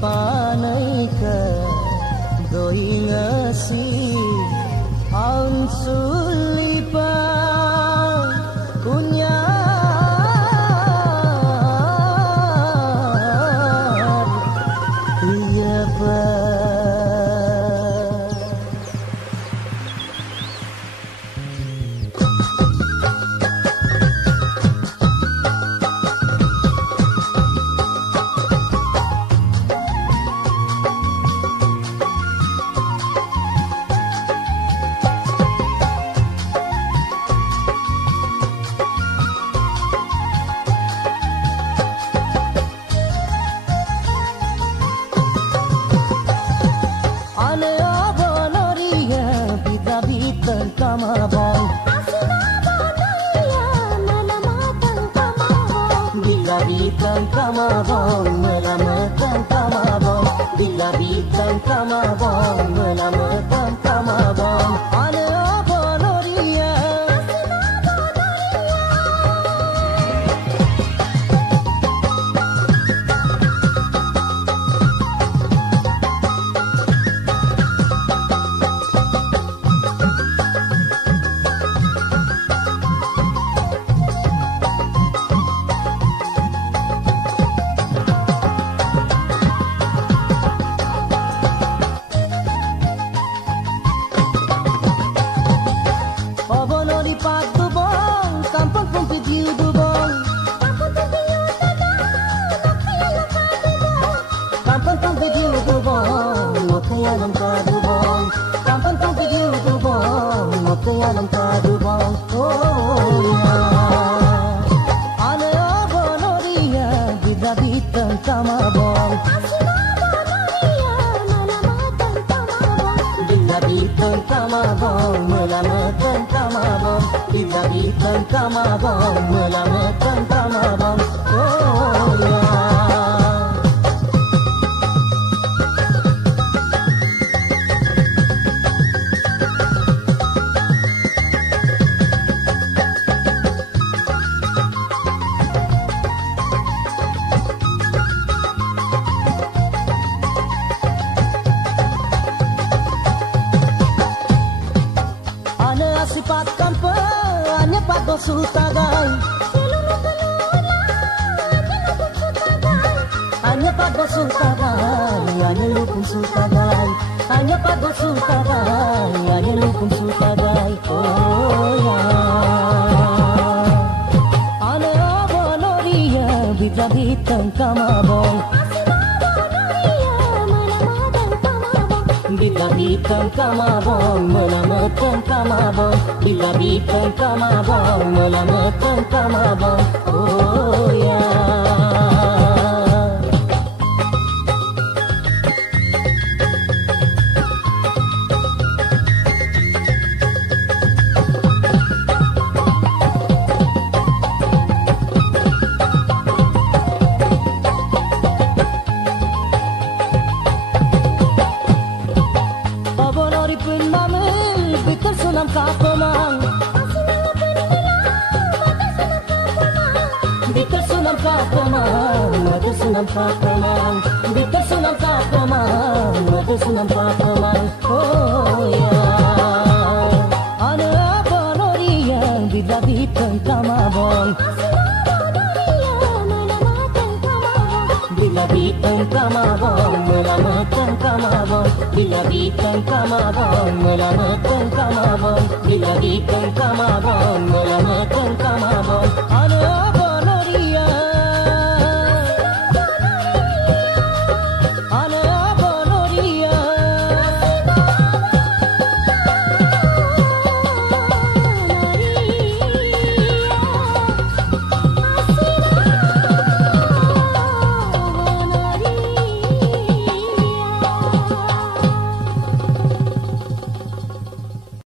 panai ke doi ngasi ang sulipan kunya iya ba kamabong bila bintang kamabong melamakan kamabong bila bintang kamabong melamakan kamabong ana apa noria dalam kadubong kampung tu pergi dubong motor dalam kadubong oh ya ana apa noria bila bintang kamabong bila bintang kamabong melamakan kamabong bila bintang kamabong melamakan kamabong oh ya sifat kampung hanya pada sutagai hanya pada sutagai hanya lupun sutagai hanya pada sutagai hanya lupun sutagai oh ya ana apa noria bila bintang kamabong bila bintang kamabong melamakan kamabong bila bintang kamabong melamakan kamabong oh ya Sunam kapemang Bikar sunam kapemang Mata sunam kapemang Bikar sunam kapemang Mata sunam kapemang oh ya ana apa noria bila bintang kamabong bila bintang kamabong melamakan kamabong bila bintang kamabong melamakan kamabong bila bintang kamabong melamakan kamabong